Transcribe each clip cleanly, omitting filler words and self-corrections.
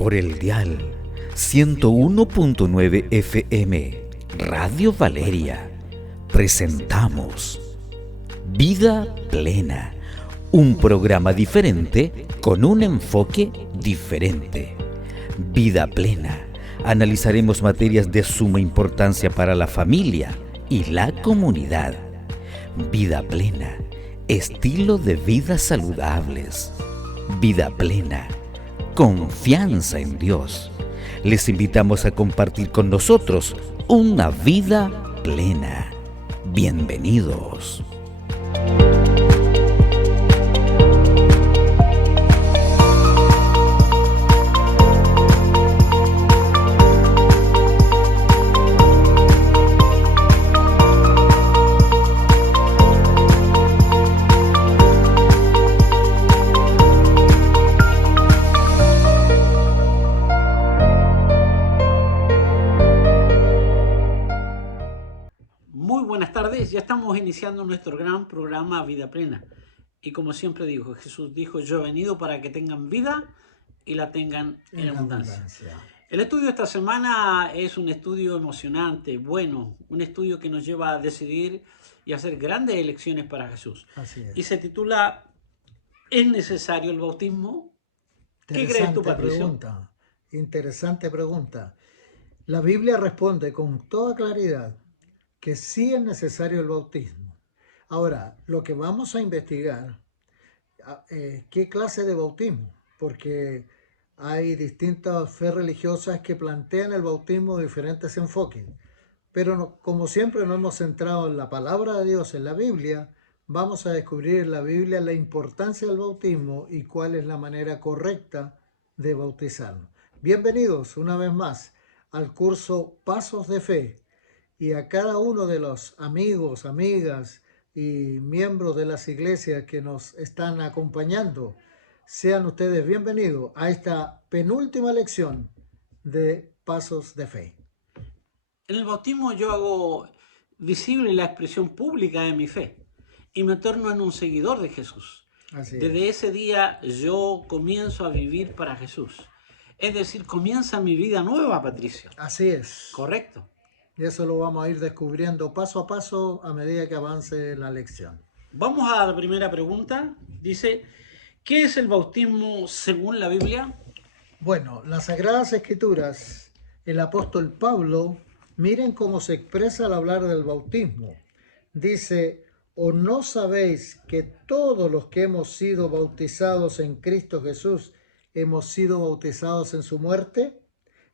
Por el dial 101.9 FM, Radio Valeria, presentamos Vida Plena, un programa diferente con un enfoque diferente. Vida Plena. Analizaremos materias de suma importancia para la familia y la comunidad. Vida Plena. Estilo de vida saludables. Vida Plena. Confianza en Dios. Les invitamos a compartir con nosotros una vida plena. Bienvenidos. Ya estamos iniciando nuestro gran programa Vida Plena. Y como siempre digo, Jesús dijo, yo he venido para que tengan vida y la tengan en abundancia. El estudio de esta semana es un estudio emocionante, bueno, un estudio que nos lleva a decidir y hacer grandes elecciones para Jesús. Así es. Y se titula, ¿es necesario el bautismo? ¿Qué crees tú, Patricio? Interesante pregunta. La Biblia responde con toda claridad que sí es necesario el bautismo. Ahora, lo que vamos a investigar, ¿qué clase de bautismo? Porque hay distintas fe religiosas que plantean el bautismo de diferentes enfoques. Pero como siempre nos hemos centrado en la palabra de Dios, en la Biblia, vamos a descubrir en la Biblia la importancia del bautismo y cuál es la manera correcta de bautizarnos. Bienvenidos una vez más al curso Pasos de Fe. Y a cada uno de los amigos, amigas y miembros de las iglesias que nos están acompañando, sean ustedes bienvenidos a esta penúltima lección de Pasos de Fe. En el bautismo yo hago visible la expresión pública de mi fe y me torno en un seguidor de Jesús. Desde ese día yo comienzo a vivir para Jesús. Es decir, comienza mi vida nueva, Patricio. Así es. Correcto. Y eso lo vamos a ir descubriendo paso a paso a medida que avance la lección. Vamos a la primera pregunta. Dice, ¿qué es el bautismo según la Biblia? Bueno, las Sagradas Escrituras, el apóstol Pablo, miren cómo se expresa al hablar del bautismo. Dice, ¿o no sabéis que todos los que hemos sido bautizados en Cristo Jesús hemos sido bautizados en su muerte?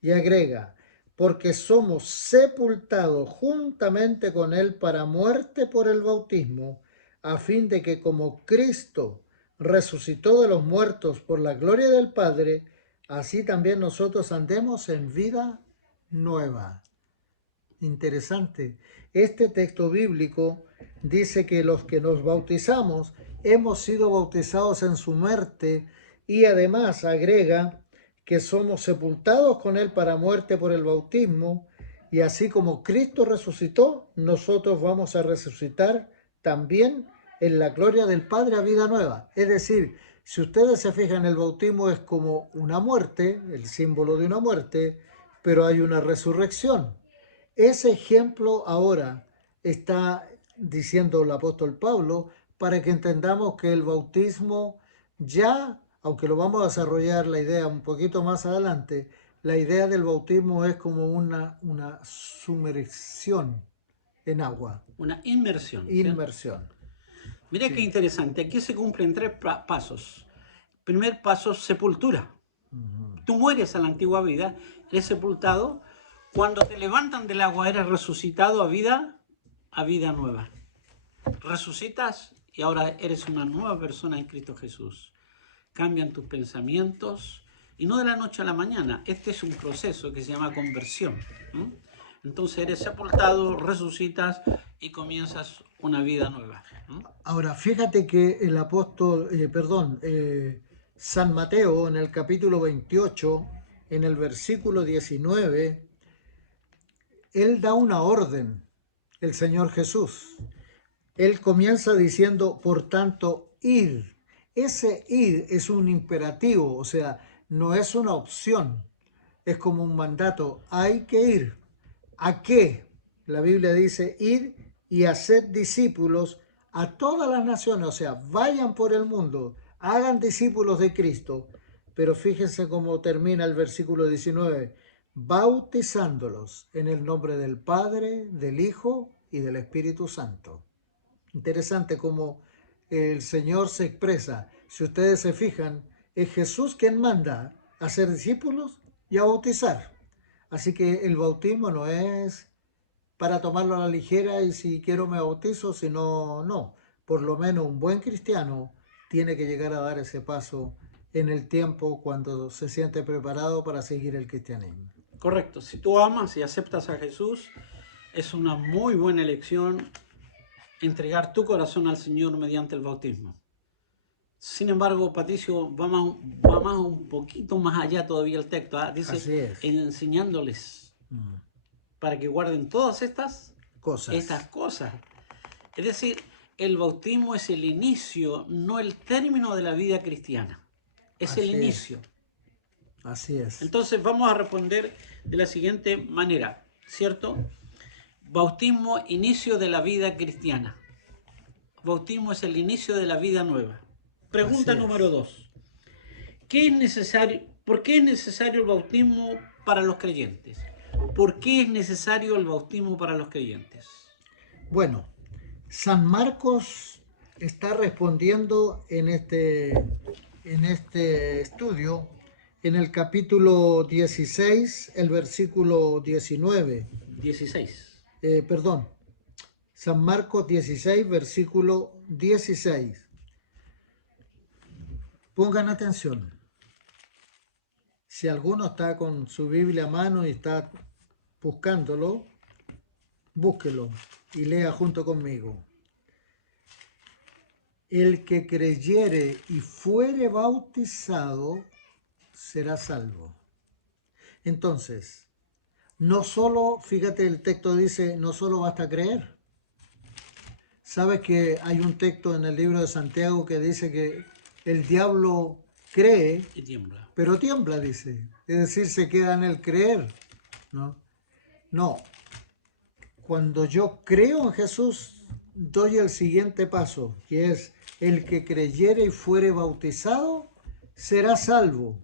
Y agrega, porque somos sepultados juntamente con Él para muerte por el bautismo, a fin de que como Cristo resucitó de los muertos por la gloria del Padre, así también nosotros andemos en vida nueva. Interesante. Este texto bíblico dice que los que nos bautizamos hemos sido bautizados en su muerte y además agrega que somos sepultados con Él para muerte por el bautismo, y así como Cristo resucitó, nosotros vamos a resucitar también en la gloria del Padre a vida nueva. Es decir, si ustedes se fijan, el bautismo es como una muerte, el símbolo de una muerte, pero hay una resurrección. Ese ejemplo ahora está diciendo el apóstol Pablo para que entendamos que el bautismo ya, aunque lo vamos a desarrollar la idea un poquito más adelante, la idea del bautismo es como una sumersión en agua. Una inmersión. Inmersión. Mira qué interesante. Aquí se cumplen tres pasos. Primer paso, sepultura. Tú mueres a la antigua vida, eres sepultado. Cuando te levantan del agua, eres resucitado a vida nueva. Resucitas y ahora eres una nueva persona en Cristo Jesús. Cambian tus pensamientos y no de la noche a la mañana. Este es un proceso que se llama conversión. Entonces eres sepultado, resucitas y comienzas una vida nueva. Ahora, fíjate que el apóstol, San Mateo, en el capítulo 28, en el versículo 19, él da una orden, el Señor Jesús. Él comienza diciendo, por tanto, id. Ese id es un imperativo, o sea, no es una opción, es como un mandato. Hay que ir. ¿A qué? La Biblia dice ir y hacer discípulos a todas las naciones, o sea, vayan por el mundo, hagan discípulos de Cristo. Pero fíjense cómo termina el versículo 19, bautizándolos en el nombre del Padre, del Hijo y del Espíritu Santo. Interesante cómo el Señor se expresa. Si ustedes se fijan, es Jesús quien manda a ser discípulos y a bautizar. Así que el bautismo no es para tomarlo a la ligera y si quiero me bautizo, si no, no. Por lo menos un buen cristiano tiene que llegar a dar ese paso en el tiempo cuando se siente preparado para seguir el cristianismo. Correcto. Si tú amas y aceptas a Jesús, es una muy buena elección entregar tu corazón al Señor mediante el bautismo. Sin embargo, Patricio, va más un poquito más allá todavía el texto. Dice, enseñándoles para que guarden todas estas cosas. Es decir, el bautismo es el inicio, no el término de la vida cristiana. Es el inicio. Así es. Entonces vamos a responder de la siguiente manera, ¿cierto? Bautismo, inicio de la vida cristiana. Bautismo es el inicio de la vida nueva. Pregunta número 2. ¿Por qué es necesario el bautismo para los creyentes? ¿Por qué es necesario el bautismo para los creyentes? Bueno, San Marcos está respondiendo en este estudio en el capítulo 16, el versículo 19. 16. San Marcos 16, versículo 16. Pongan atención. Si alguno está con su Biblia a mano y está buscándolo, búsquelo y lea junto conmigo. El que creyere y fuere bautizado será salvo. Entonces, no solo, fíjate, el texto dice, no solo basta creer. ¿Sabes que hay un texto en el libro de Santiago que dice que el diablo cree, y tiembla, pero tiembla, dice? Es decir, se queda en el creer, ¿no? No. Cuando yo creo en Jesús, doy el siguiente paso, que es el que creyere y fuere bautizado, será salvo.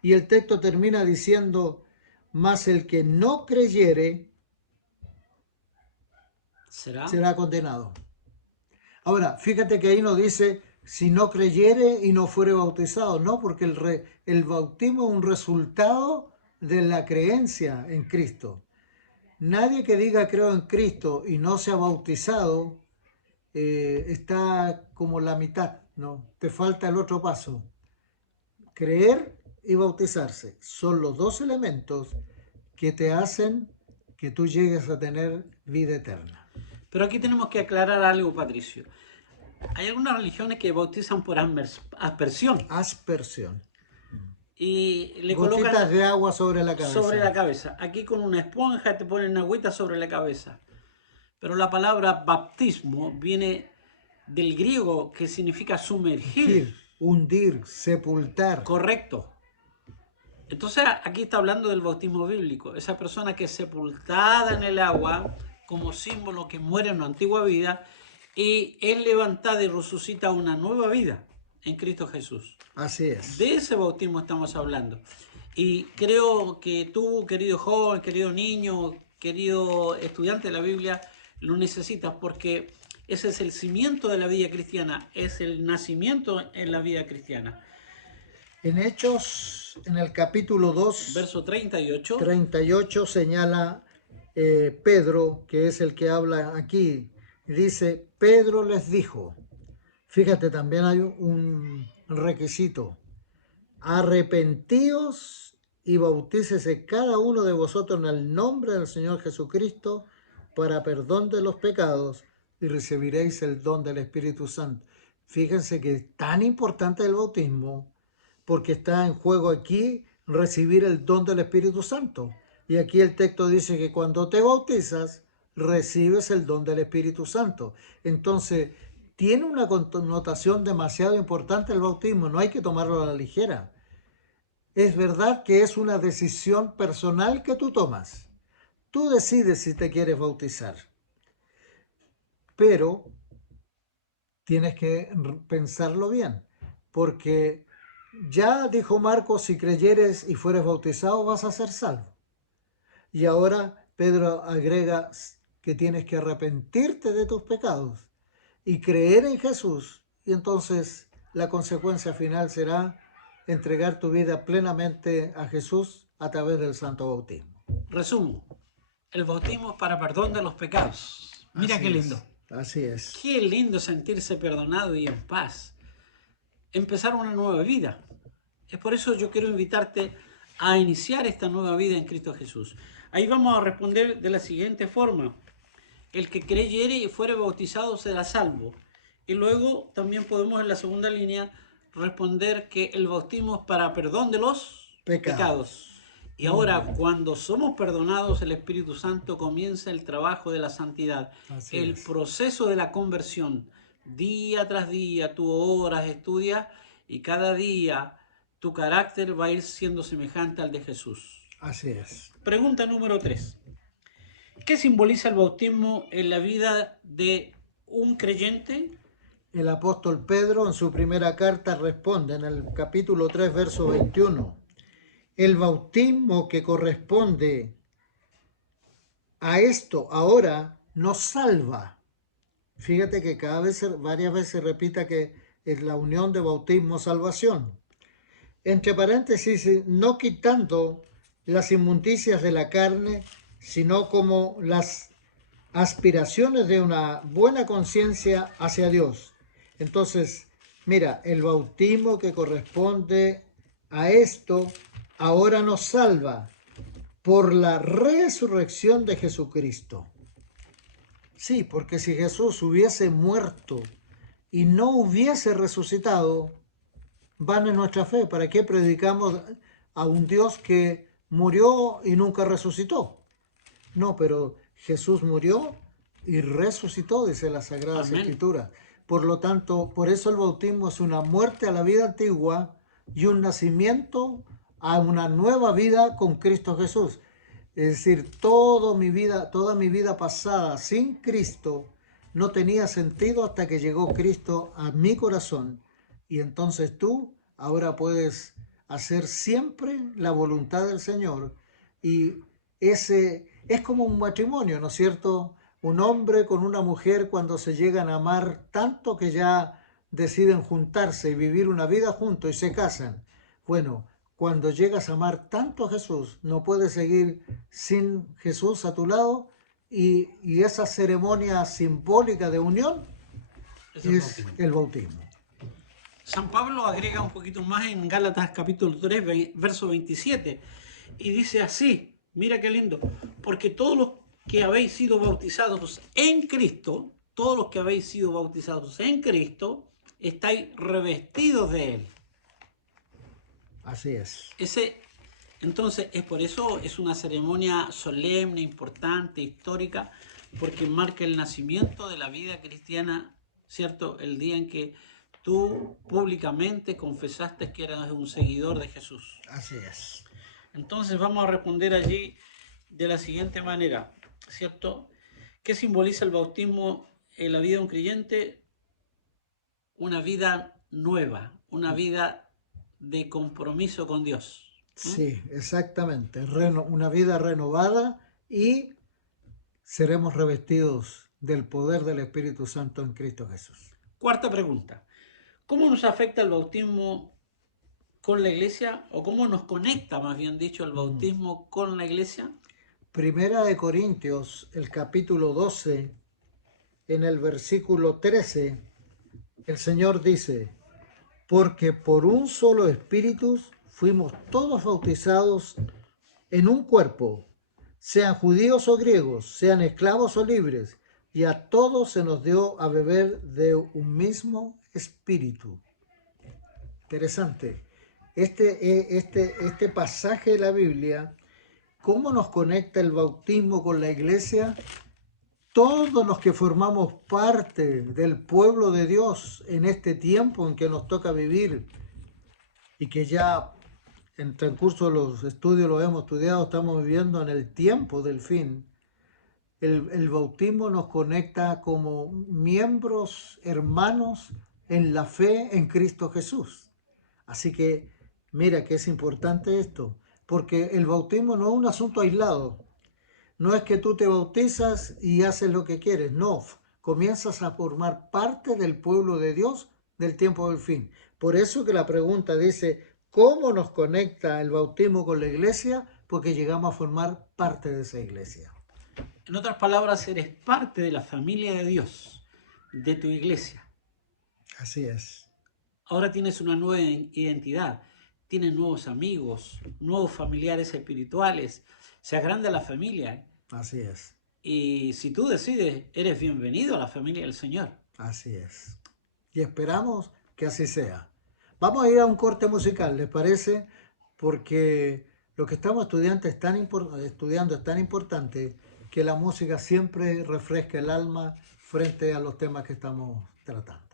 Y el texto termina diciendo, mas el que no creyere, será condenado. Ahora, fíjate que ahí no dice, si no creyere y no fuere bautizado, no, porque el bautismo es un resultado de la creencia en Cristo. Nadie que diga creo en Cristo y no sea bautizado está como la mitad, ¿no? Te falta el otro paso. Creer y bautizarse son los dos elementos que te hacen que tú llegues a tener vida eterna. Pero aquí tenemos que aclarar algo, Patricio. Hay algunas religiones que bautizan por aspersión. Aspersión. Y le gotitas colocan de agua sobre la cabeza. Sobre la cabeza. Aquí con una esponja te ponen agüita sobre la cabeza. Pero la palabra baptismo viene del griego que significa sumergir. Hundir, sepultar. Correcto. Entonces aquí está hablando del bautismo bíblico. Esa persona que es sepultada en el agua como símbolo que muere en la antigua vida y es levantada y resucita una nueva vida en Cristo Jesús. Así es. De ese bautismo estamos hablando. Y creo que tú, querido joven, querido niño, querido estudiante de la Biblia, lo necesitas porque ese es el cimiento de la vida cristiana, es el nacimiento en la vida cristiana. En Hechos, en el capítulo 2, verso 38 señala Pedro, que es el que habla aquí, dice, Pedro les dijo, fíjate, también hay un requisito, arrepentíos y bautícese cada uno de vosotros en el nombre del Señor Jesucristo para perdón de los pecados y recibiréis el don del Espíritu Santo. Fíjense que es tan importante el bautismo porque está en juego aquí recibir el don del Espíritu Santo. Y aquí el texto dice que cuando te bautizas, recibes el don del Espíritu Santo. Entonces, tiene una connotación demasiado importante el bautismo, no hay que tomarlo a la ligera. Es verdad que es una decisión personal que tú tomas. Tú decides si te quieres bautizar. Pero tienes que pensarlo bien, porque ya dijo Marcos, si creyeres y fueres bautizado vas a ser salvo. Y ahora Pedro agrega que tienes que arrepentirte de tus pecados y creer en Jesús, y entonces la consecuencia final será entregar tu vida plenamente a Jesús a través del santo bautismo. Resumo, el bautismo es para perdón de los pecados. Mira Así qué lindo. Así es. Qué lindo sentirse perdonado y en paz. Empezar una nueva vida. Es por eso yo quiero invitarte a iniciar esta nueva vida en Cristo Jesús. Ahí vamos a responder de la siguiente forma. El que creyere y fuere bautizado será salvo. Y luego también podemos en la segunda línea responder que el bautismo es para perdón de los pecados. Y ahora, cuando somos perdonados, el Espíritu Santo comienza el trabajo de la santidad. El proceso de la conversión. Día tras día, tú oras, estudias y cada día tu carácter va a ir siendo semejante al de Jesús. Así es. Pregunta número 3. ¿Qué simboliza el bautismo en la vida de un creyente? El apóstol Pedro en su primera carta responde en el capítulo 3, verso 21. El bautismo que corresponde a esto ahora nos salva. Fíjate que varias veces repita que es la unión de bautismo-salvación. Entre paréntesis, no quitando las inmundicias de la carne, sino como las aspiraciones de una buena conciencia hacia Dios. Entonces, mira, el bautismo que corresponde a esto ahora nos salva por la resurrección de Jesucristo. Sí, porque si Jesús hubiese muerto y no hubiese resucitado, vana es nuestra fe. ¿Para qué predicamos a un Dios que murió y nunca resucitó? No, pero Jesús murió y resucitó, dice la Sagrada Escritura. Por lo tanto, por eso el bautismo es una muerte a la vida antigua y un nacimiento a una nueva vida con Cristo Jesús. Es decir, toda mi vida pasada sin Cristo no tenía sentido hasta que llegó Cristo a mi corazón. Y entonces tú ahora puedes hacer siempre la voluntad del Señor. Y ese es como un matrimonio, ¿no es cierto? Un hombre con una mujer cuando se llegan a amar tanto que ya deciden juntarse y vivir una vida juntos y se casan. Bueno, cuando llegas a amar tanto a Jesús, no puedes seguir sin Jesús a tu lado, y esa ceremonia simbólica de unión es el bautismo. San Pablo agrega un poquito más en Gálatas capítulo 3, verso 27, y dice así, mira qué lindo, porque todos los que habéis sido bautizados en Cristo, estáis revestidos de Él. Así es. Entonces, es por eso es una ceremonia solemne, importante, histórica, porque marca el nacimiento de la vida cristiana, ¿cierto? El día en que tú públicamente confesaste que eras un seguidor de Jesús. Así es. Entonces vamos a responder allí de la siguiente manera, ¿cierto? ¿Qué simboliza el bautismo en la vida de un creyente? Una vida nueva, una vida de compromiso con Dios. Sí, exactamente. Una vida renovada, y seremos revestidos del poder del Espíritu Santo en Cristo Jesús. Cuarta pregunta. ¿Cómo nos afecta el bautismo con la iglesia? ¿O cómo nos conecta, más bien dicho, el bautismo con la iglesia? Primera de Corintios, el capítulo 12, en el versículo 13, el Señor dice: porque por un solo espíritu fuimos todos bautizados en un cuerpo, sean judíos o griegos, sean esclavos o libres, y a todos se nos dio a beber de un mismo espíritu. Interesante. Este pasaje de la Biblia, ¿cómo nos conecta el bautismo con la iglesia? Todos los que formamos parte del pueblo de Dios en este tiempo en que nos toca vivir, y que ya en transcurso de los estudios lo hemos estudiado, estamos viviendo en el tiempo del fin. El bautismo nos conecta como miembros, hermanos en la fe en Cristo Jesús. Así que mira que es importante esto, porque el bautismo no es un asunto aislado. No es que tú te bautizas y haces lo que quieres, no. Comienzas a formar parte del pueblo de Dios del tiempo del fin. Por eso que la pregunta dice, ¿cómo nos conecta el bautismo con la iglesia? Porque llegamos a formar parte de esa iglesia. En otras palabras, eres parte de la familia de Dios, de tu iglesia. Así es. Ahora tienes una nueva identidad, tienes nuevos amigos, nuevos familiares espirituales, se agranda la familia. Así es. Y si tú decides, eres bienvenido a la familia del Señor. Así es. Y esperamos que así sea. Vamos a ir a un corte musical, ¿les parece? Porque lo que estamos estudiando es tan importante que la música siempre refresca el alma frente a los temas que estamos tratando.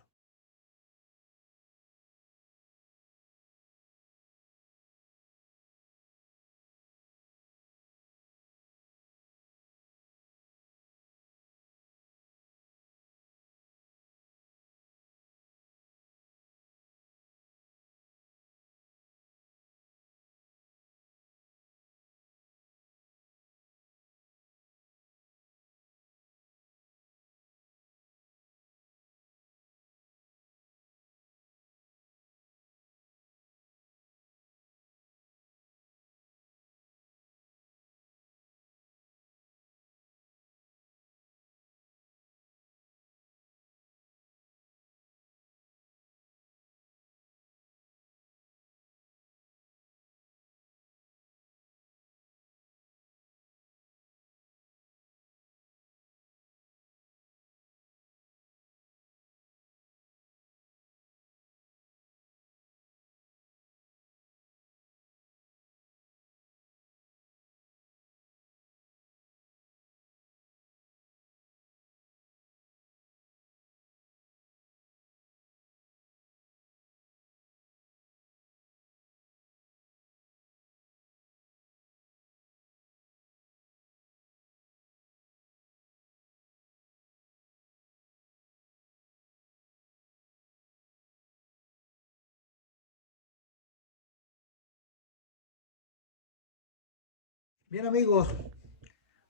Bien amigos,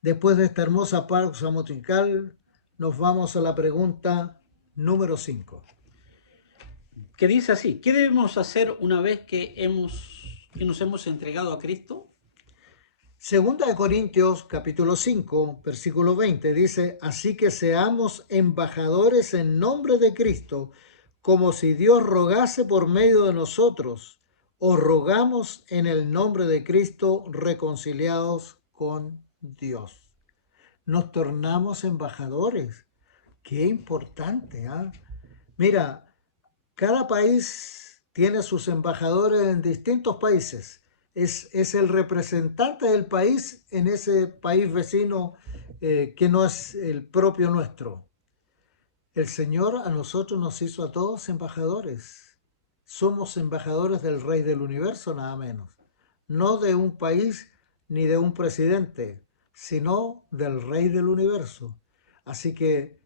después de esta hermosa pausa musical, nos vamos a la pregunta número 5. Que dice así, ¿qué debemos hacer una vez que nos hemos entregado a Cristo? Segunda de Corintios capítulo 5, versículo 20 dice, así que seamos embajadores en nombre de Cristo, como si Dios rogase por medio de nosotros. Os rogamos en el nombre de Cristo, reconciliados con Dios. Nos tornamos embajadores. Qué importante, ¿ah? Mira, cada país tiene sus embajadores en distintos países. Es el representante del país en ese país vecino que no es el propio nuestro. El Señor a nosotros nos hizo a todos embajadores. Somos embajadores del Rey del Universo, nada menos. No de un país ni de un presidente, sino del Rey del Universo. Así que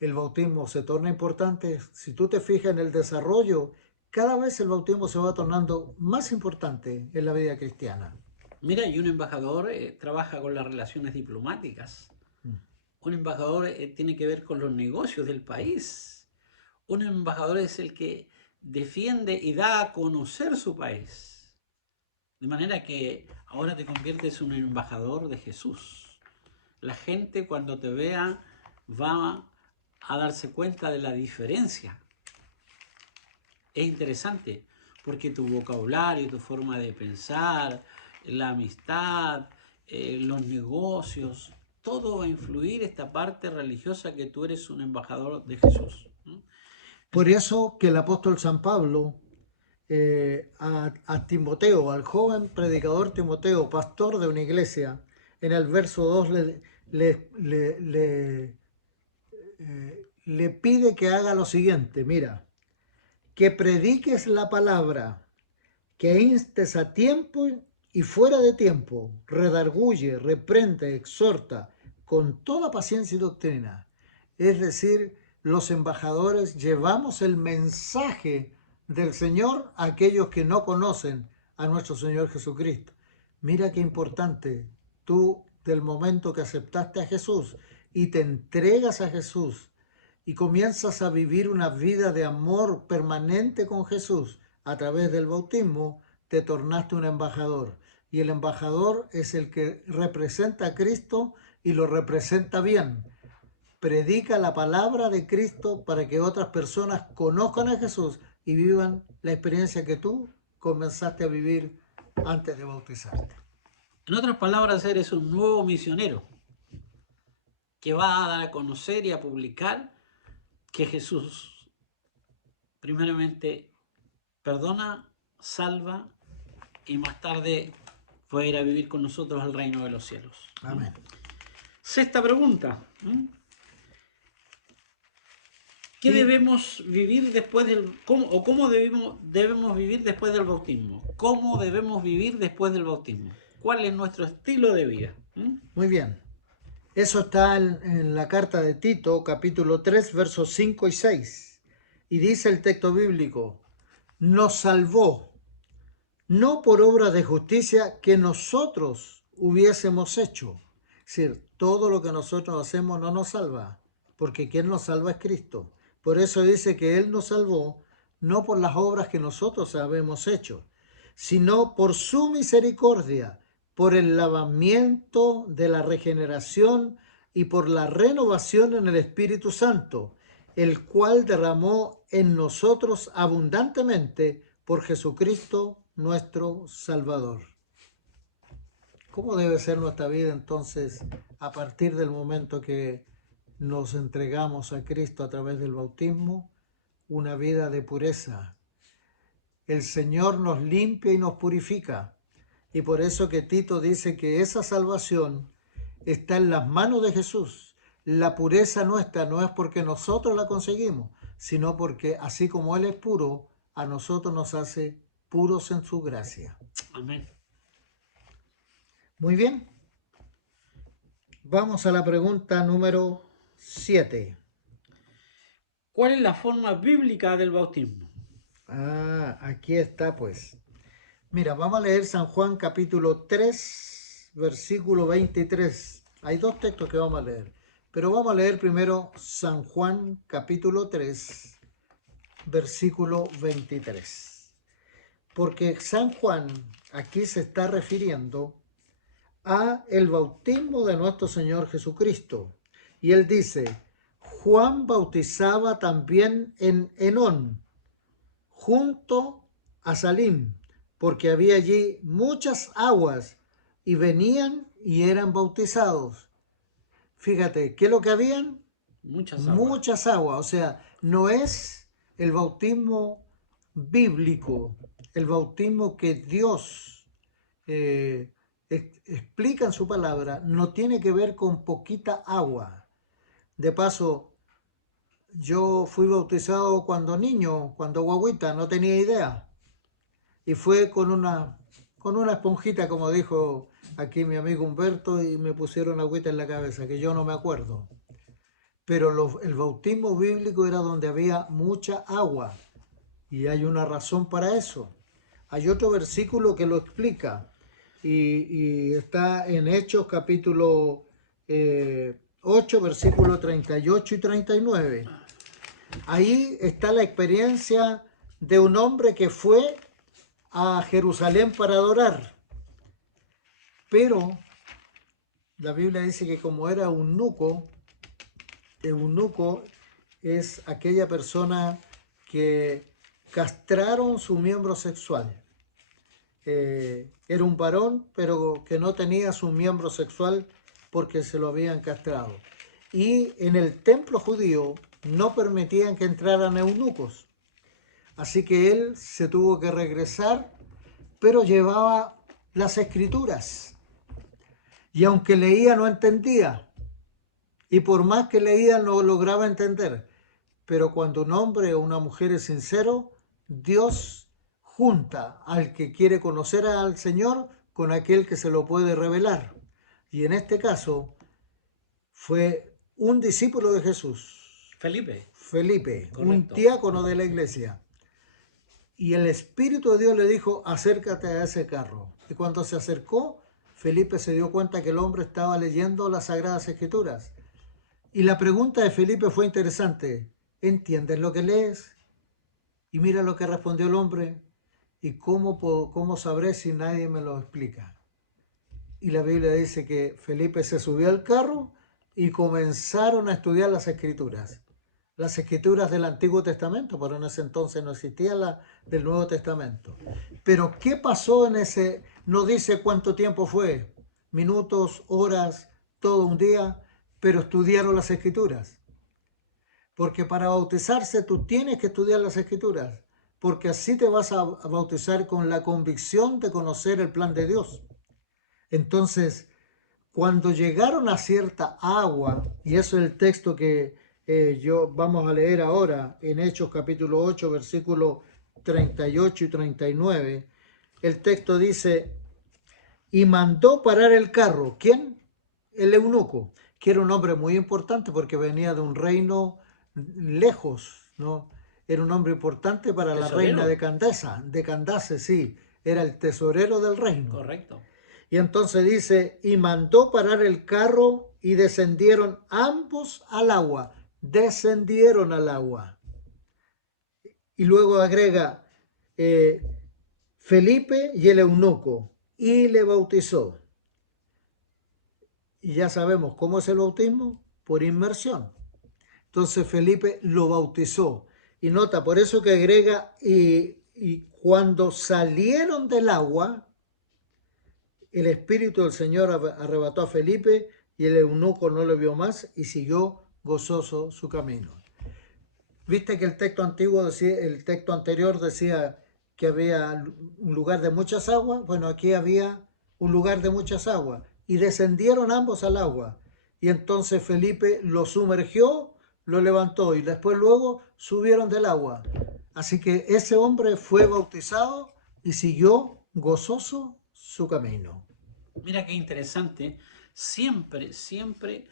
el bautismo se torna importante. Si tú te fijas en el desarrollo, cada vez el bautismo se va tornando más importante en la vida cristiana. Mira, y un embajador trabaja con las relaciones diplomáticas. Un embajador tiene que ver con los negocios del país. Un embajador es el que defiende y da a conocer su país. De manera que ahora te conviertes en un embajador de Jesús. La gente cuando te vea va a darse cuenta de la diferencia. Es interesante porque tu vocabulario, tu forma de pensar, la amistad, los negocios, todo va a influir esta parte religiosa que tú eres un embajador de Jesús. Por eso que el apóstol San Pablo a Timoteo, al joven predicador Timoteo, pastor de una iglesia, en el verso 2 le pide que haga lo siguiente, mira, que prediques la palabra, que instes a tiempo y fuera de tiempo, redarguye, reprende, exhorta, con toda paciencia y doctrina. Es decir, los embajadores llevamos el mensaje del Señor a aquellos que no conocen a nuestro Señor Jesucristo. Mira qué importante, tú del momento que aceptaste a Jesús y te entregas a Jesús y comienzas a vivir una vida de amor permanente con Jesús a través del bautismo, te tornaste un embajador. Y el embajador es el que representa a Cristo y lo representa bien. Predica la palabra de Cristo para que otras personas conozcan a Jesús y vivan la experiencia que tú comenzaste a vivir antes de bautizarte. En otras palabras, eres un nuevo misionero que va a dar a conocer y a publicar que Jesús primeramente perdona, salva y más tarde puede ir a vivir con nosotros al reino de los cielos. Amén. Sexta pregunta. ¿Qué debemos vivir después del cómo debemos vivir después del bautismo? ¿Cómo debemos vivir después del bautismo? ¿Cuál es nuestro estilo de vida? Muy bien. Eso está en la carta de Tito, capítulo 3, versos 5 y 6. Y dice el texto bíblico: nos salvó, no por obras de justicia que nosotros hubiésemos hecho. Es decir, todo lo que nosotros hacemos no nos salva, porque quien nos salva es Cristo. Por eso dice que Él nos salvó, no por las obras que nosotros habemos hecho, sino por su misericordia, por el lavamiento de la regeneración y por la renovación en el Espíritu Santo, el cual derramó en nosotros abundantemente por Jesucristo nuestro Salvador. ¿Cómo debe ser nuestra vida entonces a partir del momento que nos entregamos a Cristo a través del bautismo? Una vida de pureza. El Señor nos limpia y nos purifica. Y por eso que Tito dice que esa salvación está en las manos de Jesús. La pureza nuestra no es porque nosotros la conseguimos, sino porque así como Él es puro, a nosotros nos hace puros en su gracia. Amén. Muy bien. Vamos a la pregunta número 7. ¿Cuál es la forma bíblica del bautismo? Aquí está pues. Mira, vamos a leer San Juan capítulo 3, versículo 23. Hay dos textos que vamos a leer, pero vamos a leer primero San Juan capítulo 3, versículo 23. Porque San Juan aquí se está refiriendo a el bautismo de nuestro Señor Jesucristo. Y él dice: Juan bautizaba también en Enón, junto a Salim, porque había allí muchas aguas, y venían y eran bautizados. Fíjate, ¿qué es lo que habían? Muchas aguas. Muchas aguas. O sea, no es el bautismo bíblico, el bautismo que Dios explica en su palabra, no tiene que ver con poquita agua. De paso, yo fui bautizado cuando niño, cuando guagüita, no tenía idea. Y fue con una esponjita, como dijo aquí mi amigo Humberto, y me pusieron agüita en la cabeza, que yo no me acuerdo. Pero el bautismo bíblico era donde había mucha agua. Y hay una razón para eso. Hay otro versículo que lo explica. Y está en Hechos capítulo 8, versículos 38 y 39. Ahí está la experiencia de un hombre que fue a Jerusalén para adorar. Pero la Biblia dice que como era eunuco es aquella persona que castraron su miembro sexual. Era un varón, pero que no tenía su miembro sexual porque se lo habían castrado. Y en el templo judío no permitían que entraran eunucos. Así que él se tuvo que regresar, pero llevaba las escrituras. Y aunque leía, no entendía. Y por más que leía, no lograba entender. Pero cuando un hombre o una mujer es sincero, Dios junta al que quiere conocer al Señor con aquel que se lo puede revelar. Y en este caso fue un discípulo de Jesús, Felipe, Felipe, un correcto. diácono de la iglesia. Y el Espíritu de Dios le dijo, acércate a ese carro. Y cuando se acercó, Felipe se dio cuenta que el hombre estaba leyendo las Sagradas Escrituras. Y la pregunta de Felipe fue interesante. ¿Entiendes lo que lees? Y mira lo que respondió el hombre. ¿Y cómo sabré si nadie me lo explica? Y la Biblia dice que Felipe se subió al carro y comenzaron a estudiar las Escrituras. Las Escrituras del Antiguo Testamento, pero en ese entonces no existía la del Nuevo Testamento. Pero ¿qué pasó en ese? No dice cuánto tiempo fue, minutos, horas, todo un día, pero estudiaron las Escrituras. Porque para bautizarse tú tienes que estudiar las Escrituras, porque así te vas a bautizar con la convicción de conocer el plan de Dios. Entonces, cuando llegaron a cierta agua, y eso es el texto que yo vamos a leer ahora en Hechos capítulo 8, versículos 38 y 39, el texto dice, y mandó parar el carro. ¿Quién? El eunuco, que era un hombre muy importante porque venía de un reino lejos, ¿no? Era un hombre importante para la reina Tesorero, de Candace, sí, era el tesorero del reino. correcto. Y entonces dice, y mandó parar el carro y descendieron ambos al agua, descendieron al agua. Y luego agrega, eh, Felipe y el eunuco, y le bautizó. Y ya sabemos cómo es el bautismo, por inmersión. Entonces Felipe lo bautizó. Y nota, por eso que agrega, y cuando salieron del agua, el Espíritu del Señor arrebató a Felipe y el eunuco no le vio más y siguió gozoso su camino. Viste que el texto antiguo decía, el texto anterior decía que había un lugar de muchas aguas. Bueno, aquí había un lugar de muchas aguas y descendieron ambos al agua. Y entonces Felipe lo sumergió, lo levantó y después luego subieron del agua. Así que ese hombre fue bautizado y siguió gozoso su camino. Mira qué interesante. Siempre, siempre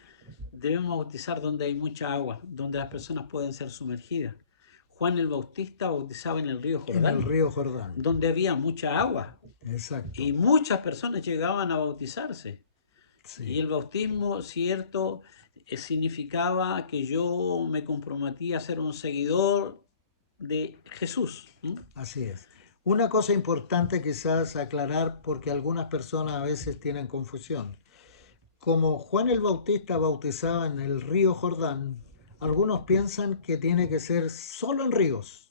debemos bautizar donde hay mucha agua, donde las personas pueden ser sumergidas. Juan el Bautista bautizaba en el río En el Jordán, río Jordán. donde había mucha agua Exacto. y muchas personas llegaban a bautizarse. Y Sí, el bautismo, cierto, significaba que yo me comprometí a ser un seguidor de Jesús. ¿Mm? así es. Una cosa importante quizás aclarar porque algunas personas a veces tienen confusión. Como Juan el Bautista bautizaba en el río Jordán, algunos piensan que tiene que ser solo en ríos.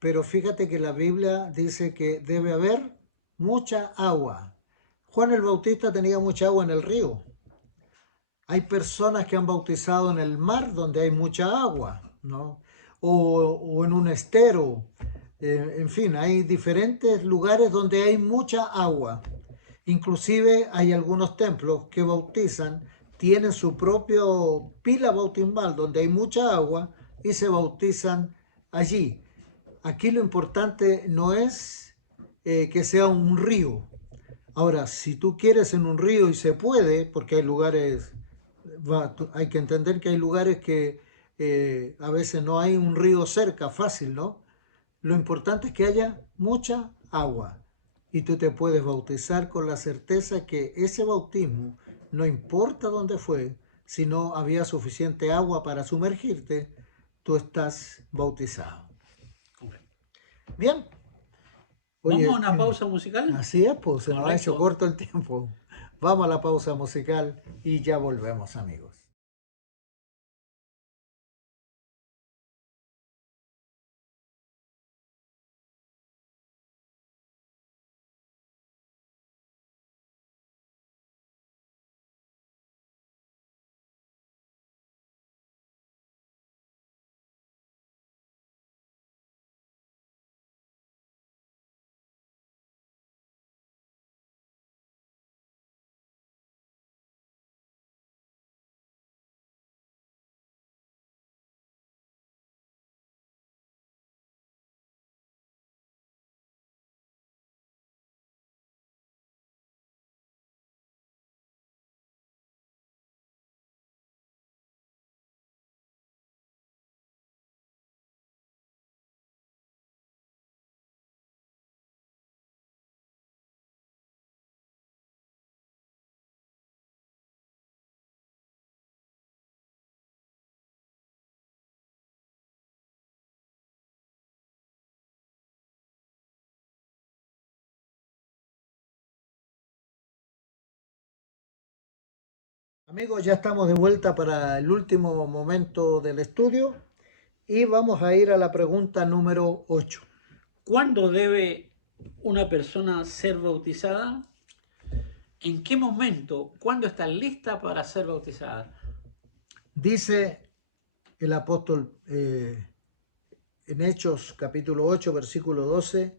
Pero fíjate que la Biblia dice que debe haber mucha agua. Juan el Bautista tenía mucha agua en el río. Hay personas que han bautizado en el mar donde hay mucha agua, ¿no? O en un estero. En fin, hay diferentes lugares donde hay mucha agua. Inclusive hay algunos templos que bautizan, tienen su propio pila bautismal donde hay mucha agua y se bautizan allí. Aquí lo importante no es que sea un río. Ahora, si tú quieres en un río y se puede, porque hay lugares, hay que entender que hay lugares que a veces no hay un río cerca, fácil, ¿no? Lo importante es que haya mucha agua y tú te puedes bautizar con la certeza que ese bautismo, no importa dónde fue, si no había suficiente agua para sumergirte, tú estás bautizado. Bien, Vamos a oye, una pausa musical. así es, pues se nos ha hecho Correcto. corto el tiempo. Vamos a la pausa musical y ya volvemos, amigos. Amigos, ya estamos de vuelta para el último momento del estudio y vamos a ir a la pregunta número 8. ¿Cuándo debe una persona ser bautizada? ¿En qué momento? ¿Cuándo está lista para ser bautizada? Dice el apóstol en Hechos capítulo 8, versículo 12,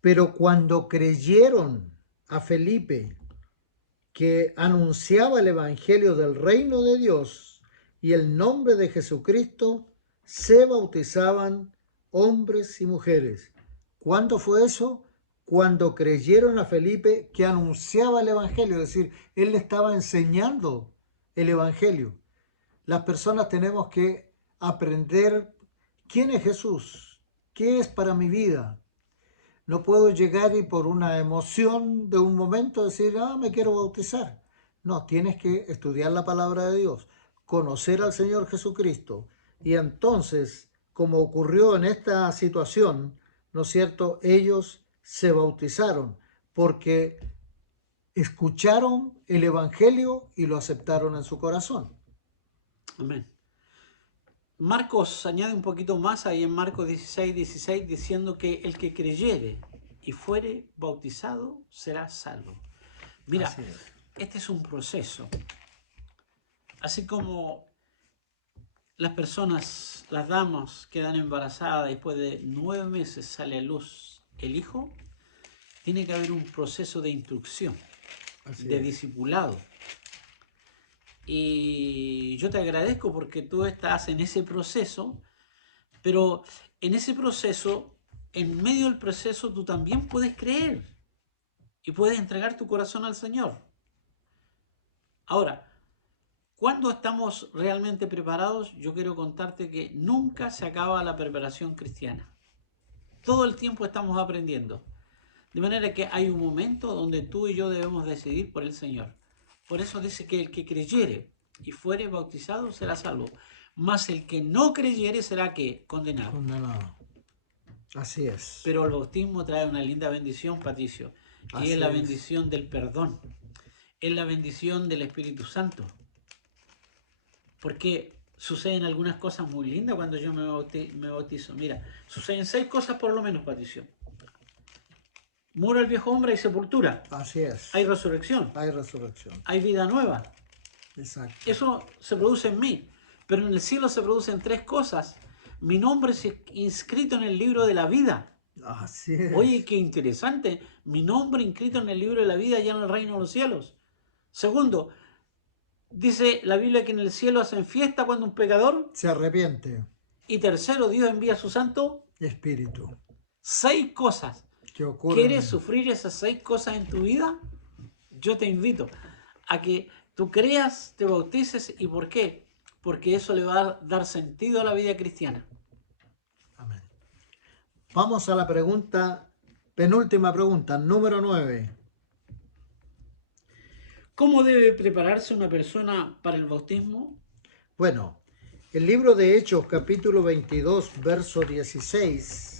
pero cuando creyeron a Felipe, que anunciaba el evangelio del reino de Dios y el nombre de Jesucristo, se bautizaban hombres y mujeres. ¿Cuándo fue eso? Cuando creyeron a Felipe, que anunciaba el evangelio, es decir, él le estaba enseñando el evangelio. Las personas tenemos que aprender quién es Jesús, qué es para mi vida. No puedo llegar y por una emoción de un momento decir, me quiero bautizar. No, tienes que estudiar la palabra de Dios, conocer al Señor Jesucristo. Y entonces, como ocurrió en esta situación, ¿no es cierto? Ellos se bautizaron porque escucharon el Evangelio y lo aceptaron en su corazón. Amén. Marcos añade un poquito más ahí en Marcos 16 diciendo que el que creyere y fuere bautizado será salvo. Mira, este es un proceso. Así como las personas, las damas quedan embarazadas, después de 9 meses sale a luz el hijo, tiene que haber un proceso de instrucción, de discipulado. Y yo te agradezco porque tú estás en ese proceso, pero en ese proceso, en medio del proceso, tú también puedes creer y puedes entregar tu corazón al Señor. Ahora, ¿cuándo estamos realmente preparados? Yo quiero contarte que nunca se acaba la preparación cristiana. Todo el tiempo estamos aprendiendo. De manera que hay un momento donde tú y yo debemos decidir por el Señor. Por eso dice que el que creyere y fuere bautizado será salvo. Mas el que no creyere será ¿qué? Condenado. Condenado. Así es. Pero el bautismo trae una linda bendición, Patricio. Y es la bendición del perdón. Es la bendición del Espíritu Santo. Porque suceden algunas cosas muy lindas cuando yo me bautizo. Mira, suceden 6 cosas por lo menos, Patricio. Muere el viejo hombre, hay sepultura. Así es. Hay resurrección. Hay resurrección. Hay vida nueva. Exacto. Eso se produce en mí. Pero en el cielo se producen 3 cosas. Mi nombre es inscrito en el libro de la vida. Así es. Oye, qué interesante. Mi nombre inscrito en el libro de la vida ya en el reino de los cielos. Segundo, dice la Biblia que en el cielo hacen fiesta cuando un pecador se arrepiente. Y tercero, Dios envía a su Santo Espíritu. 6 cosas. ¿Quieres sufrir esas 6 cosas en tu vida? Yo te invito a que tú creas, te bautices. ¿Y por qué? Porque eso le va a dar sentido a la vida cristiana. Amén. Vamos a la penúltima pregunta, número 9. ¿Cómo debe prepararse una persona para el bautismo? Bueno, el libro de Hechos, capítulo 22, verso 16,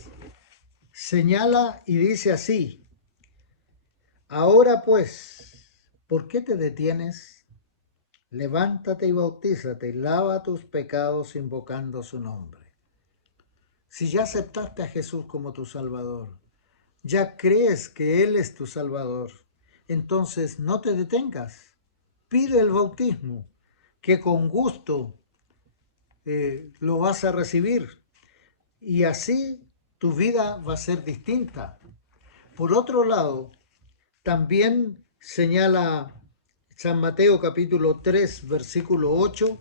señala y dice así: ahora pues, ¿por qué te detienes? Levántate y bautízate y lava tus pecados invocando su nombre. Si ya aceptaste a Jesús como tu Salvador, ya crees que Él es tu Salvador, entonces no te detengas. Pide el bautismo, que con gusto lo vas a recibir. Y así tu vida va a ser distinta. Por otro lado, también señala San Mateo capítulo 3, versículo 8,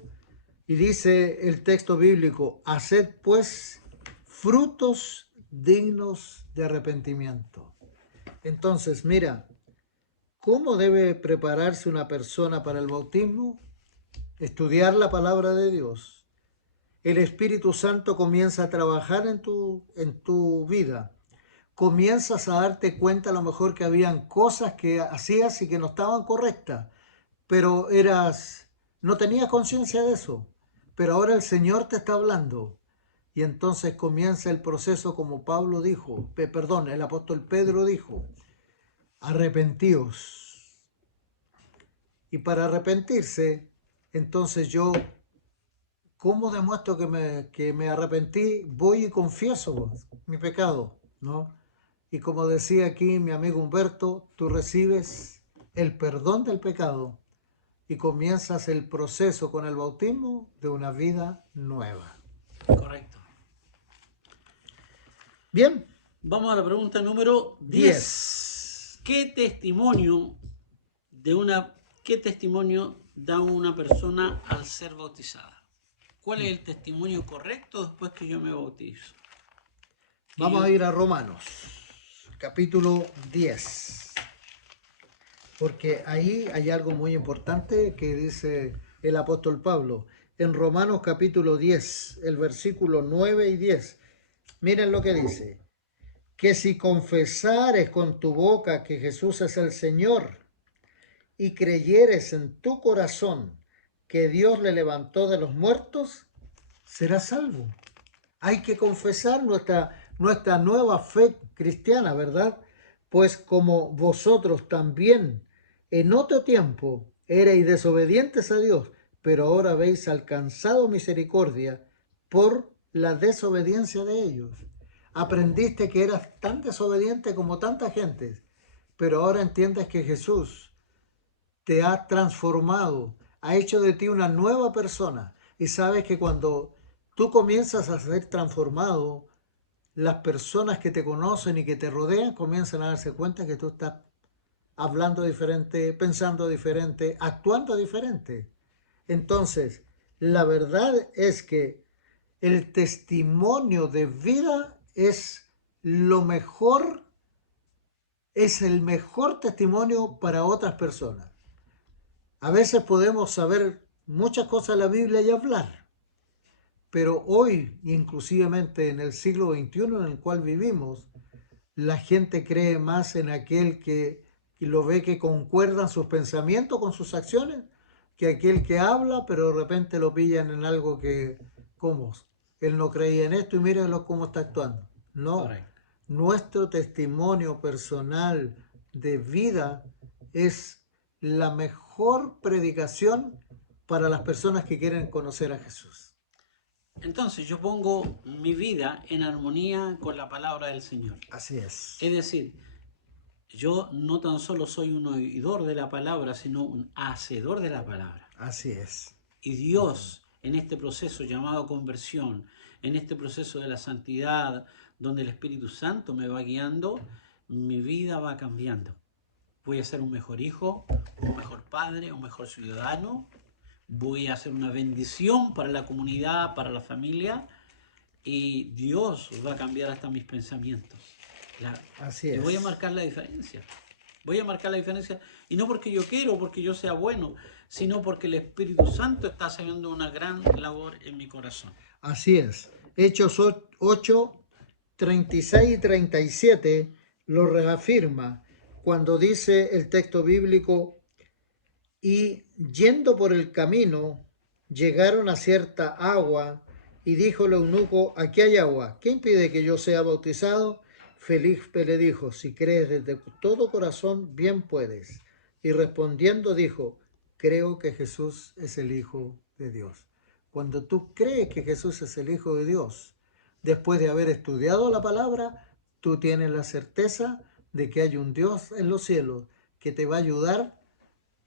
y dice el texto bíblico: haced pues frutos dignos de arrepentimiento. Entonces, mira, ¿cómo debe prepararse una persona para el bautismo? Estudiar la palabra de Dios. El Espíritu Santo comienza a trabajar en tu vida. Comienzas a darte cuenta a lo mejor que habían cosas que hacías y que no estaban correctas, pero no tenías conciencia de eso. Pero ahora el Señor te está hablando. Y entonces comienza el proceso, como el apóstol Pedro dijo: arrepentíos Y para arrepentirse, entonces yo, ¿cómo demuestro que me arrepentí? Voy y confieso mi pecado, ¿no? Y como decía aquí mi amigo Humberto, tú recibes el perdón del pecado y comienzas el proceso con el bautismo de una vida nueva. Correcto. Bien. Vamos a la pregunta número 10. ¿Qué testimonio da una persona al ser bautizada? ¿Cuál es el testimonio correcto después que yo me bautizo? Vamos a ir a Romanos, capítulo 10. Porque ahí hay algo muy importante que dice el apóstol Pablo. En Romanos capítulo 10, el versículo 9 y 10. Miren lo que dice. Que si confesares con tu boca que Jesús es el Señor y creyeres en tu corazón que Dios le levantó de los muertos, serás salvo. Hay que confesar nuestra nueva fe cristiana, ¿verdad? Pues como vosotros también en otro tiempo erais desobedientes a Dios, pero ahora habéis alcanzado misericordia por la desobediencia de ellos. Aprendiste que eras tan desobediente como tanta gente, pero ahora entiendes que Jesús te ha transformado, ha hecho de ti una nueva persona y sabes que cuando tú comienzas a ser transformado, las personas que te conocen y que te rodean comienzan a darse cuenta que tú estás hablando diferente, pensando diferente, actuando diferente. Entonces, la verdad es que el testimonio de vida es lo mejor, es el mejor testimonio para otras personas. A veces podemos saber muchas cosas de la Biblia y hablar, pero hoy, inclusivamente en el siglo XXI en el cual vivimos, la gente cree más en aquel que lo ve que concuerdan sus pensamientos con sus acciones, que aquel que habla, pero de repente lo pillan en algo que, ¿cómo? Él no creía en esto y mírenlo cómo está actuando. No, Correcto. nuestro testimonio personal de vida es la mejor predicación para las personas que quieren conocer a Jesús. Entonces yo pongo mi vida en armonía con la palabra del Señor. Así es. Es decir, yo no tan solo soy un oidor de la palabra, sino un hacedor de la palabra. Así es. Y Dios, en este proceso llamado conversión, en este proceso de la santidad, donde el Espíritu Santo me va guiando, mi vida va cambiando. Voy a ser un mejor hijo, un mejor padre, un mejor ciudadano. Voy a ser una bendición para la comunidad, para la familia. Y Dios va a cambiar hasta mis pensamientos. Así Y es. voy a marcar la diferencia. Voy a marcar la diferencia. Y no porque yo quiero, porque yo sea bueno, sino porque el Espíritu Santo está haciendo una gran labor en mi corazón. Así es. Hechos 8, 36 y 37 lo reafirma cuando dice el texto bíblico, y yendo por el camino, llegaron a cierta agua, y dijo el eunuco, aquí hay agua, ¿qué impide que yo sea bautizado? Felipe le dijo, si crees desde todo corazón, bien puedes. Y respondiendo dijo, creo que Jesús es el Hijo de Dios. Cuando tú crees que Jesús es el Hijo de Dios, después de haber estudiado la palabra, tú tienes la certeza de que hay un Dios en los cielos que te va a ayudar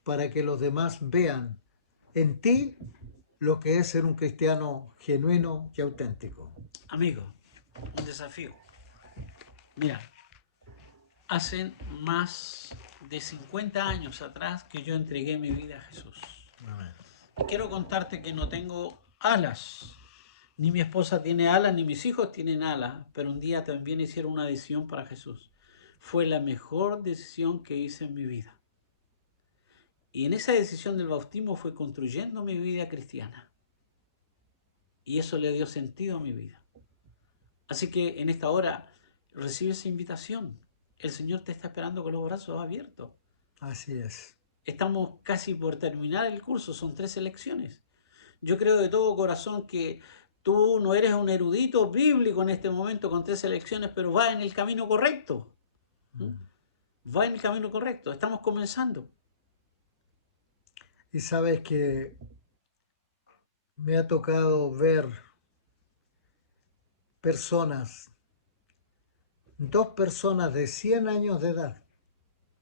para que los demás vean en ti lo que es ser un cristiano genuino y auténtico. Amigo, un desafío. Mira, hacen más de 50 años atrás que yo entregué mi vida a Jesús. Amén. Y quiero contarte que no tengo alas. Ni mi esposa tiene alas, ni mis hijos tienen alas, pero un día también hicieron una decisión para Jesús. Fue la mejor decisión que hice en mi vida. Y en esa decisión del bautismo fue construyendo mi vida cristiana. Y eso le dio sentido a mi vida. Así que en esta hora recibe esa invitación. El Señor te está esperando con los brazos abiertos. Así es. Estamos casi por terminar el curso, son 3 lecciones. Yo creo de todo corazón que tú no eres un erudito bíblico en este momento con 3 lecciones, pero vas en el camino correcto. Va en el camino correcto. Estamos comenzando. Y sabes que me ha tocado ver personas, dos personas de 100 años de edad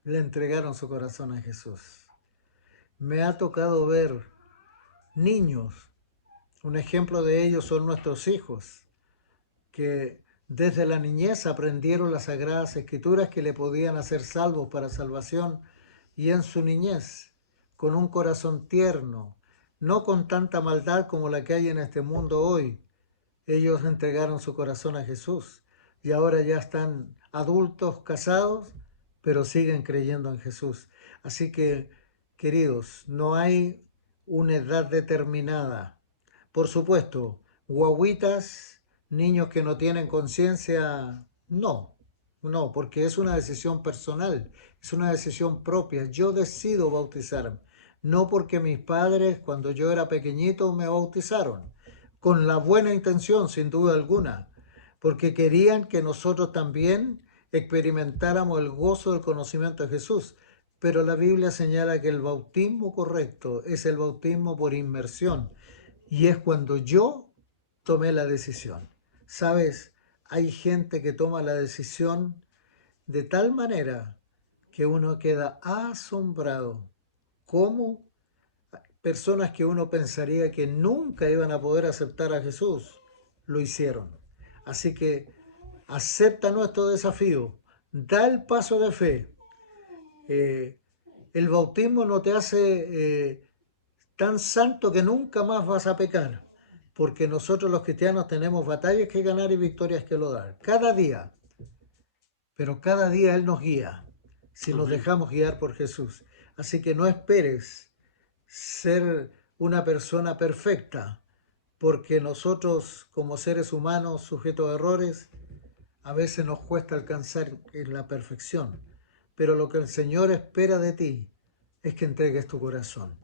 le entregaron su corazón a Jesús. Me ha tocado ver niños, un ejemplo de ellos son nuestros hijos, que desde la niñez aprendieron las sagradas escrituras que le podían hacer salvos para salvación, y en su niñez, con un corazón tierno, no con tanta maldad como la que hay en este mundo hoy, ellos entregaron su corazón a Jesús y ahora ya están adultos, casados, pero siguen creyendo en Jesús. Así que, queridos, no hay una edad determinada. Por supuesto, guaguitas, niños que no tienen conciencia, no, porque es una decisión personal, es una decisión propia. Yo decido bautizarme, no porque mis padres cuando yo era pequeñito me bautizaron, con la buena intención, sin duda alguna, porque querían que nosotros también experimentáramos el gozo del conocimiento de Jesús. Pero la Biblia señala que el bautismo correcto es el bautismo por inmersión, y es cuando yo tomé la decisión. ¿Sabes? Hay gente que toma la decisión de tal manera que uno queda asombrado. ¿Cómo personas que uno pensaría que nunca iban a poder aceptar a Jesús lo hicieron? Así que acepta nuestro desafío, da el paso de fe. El bautismo no te hace tan santo que nunca más vas a pecar, porque nosotros los cristianos tenemos batallas que ganar y victorias que lograr, cada día, pero cada día Él nos guía, si nos dejamos guiar por Jesús. Así que no esperes ser una persona perfecta, porque nosotros como seres humanos sujetos a errores, a veces nos cuesta alcanzar la perfección, pero lo que el Señor espera de ti es que entregues tu corazón.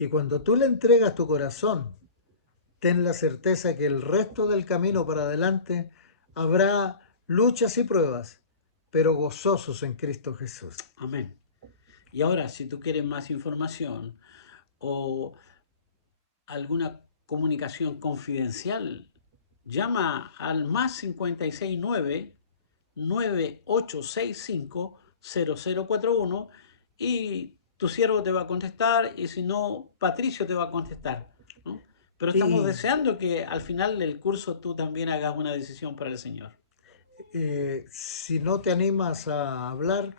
Y cuando tú le entregas tu corazón, ten la certeza que el resto del camino para adelante habrá luchas y pruebas, pero gozosos en Cristo Jesús. Amén. Y ahora, si tú quieres más información o alguna comunicación confidencial, llama al más 569-9865-0041 y tu siervo te va a contestar, y si no, Patricio te va a contestar, ¿no? Pero estamos deseando que al final del curso tú también hagas una decisión para el Señor. Si no te animas a hablar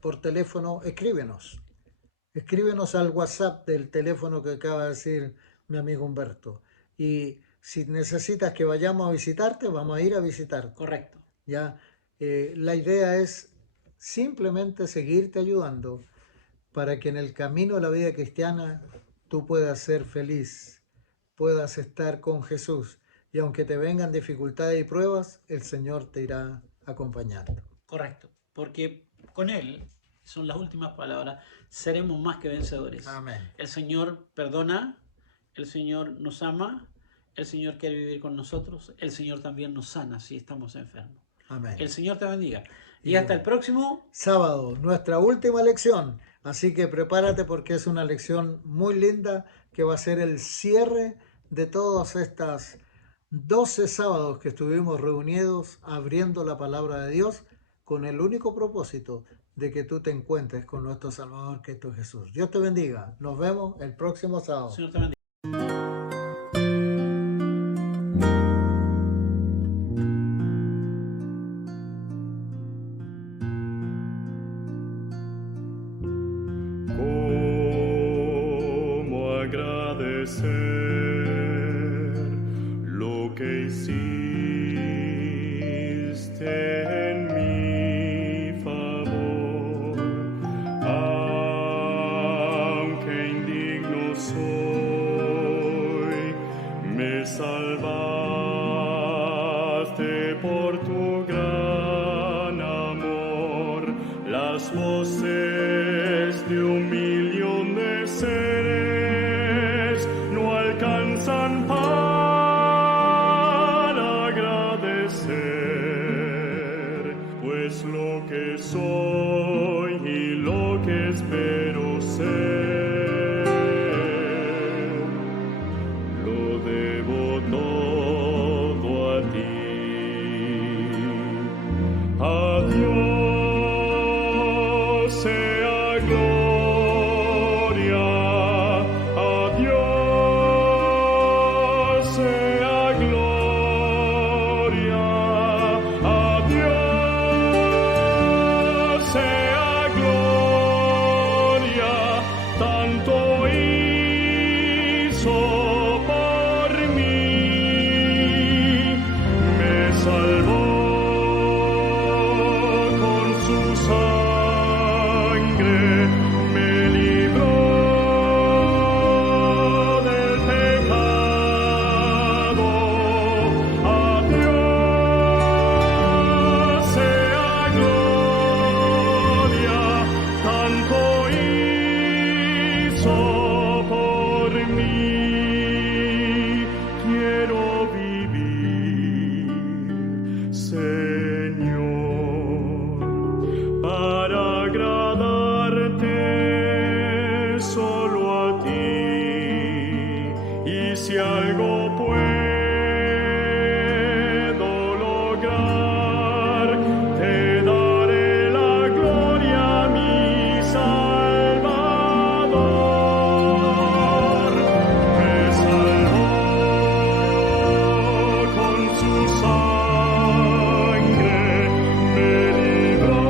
por teléfono, escríbenos. Escríbenos al WhatsApp del teléfono que acaba de decir mi amigo Humberto. Y si necesitas que vayamos a visitarte, vamos a ir a visitarte. Correcto. ¿Ya? La idea es simplemente seguirte ayudando para que en el camino de la vida cristiana tú puedas ser feliz, puedas estar con Jesús. Y aunque te vengan dificultades y pruebas, el Señor te irá acompañando. Correcto, porque con Él, son las últimas palabras, seremos más que vencedores. Amén. El Señor perdona, el Señor nos ama, el Señor quiere vivir con nosotros, el Señor también nos sana si estamos enfermos. Amén. El Señor te bendiga. Y hasta el próximo sábado, nuestra última lección. Así que prepárate porque es una lección muy linda que va a ser el cierre de todas estas 12 sábados que estuvimos reunidos abriendo la palabra de Dios con el único propósito de que tú te encuentres con nuestro Salvador, Cristo Jesús. Dios te bendiga. Nos vemos el próximo sábado. Señor te bendiga. ¿Cómo agradecer lo que hiciste en mi favor? Aunque indigno soy, me salvaste por tu gran amor. Las voces de un millón de seres no alcanzan para agradecer, pues lo que soy y lo que espero ser A Dios sea gloria, a Dios sea gloria, a Dios sea gloria, tanto hizo por mí, me salvó con su sangre, me libró del pecado. A Dios sea gloria, tanto hizo por mí. Quiero vivir, Señor, para agradarte solo a ti. Y si algo puedo lograr, te daré la gloria, mi Salvador. Me salvó con su sangre, me libró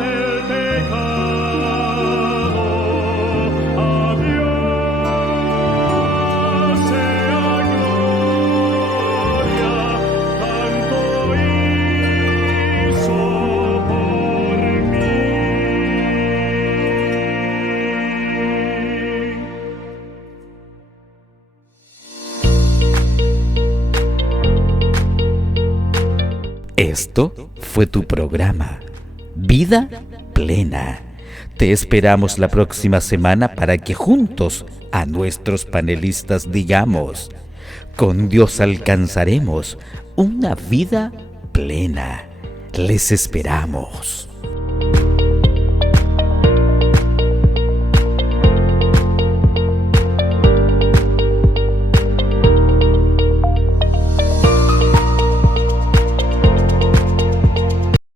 del pecado. A Dios sea gloria, tanto hizo por mí. Esto fue tu programa, Vida Plena. Te esperamos la próxima semana para que juntos a nuestros panelistas digamos, con Dios alcanzaremos una vida plena. Les esperamos.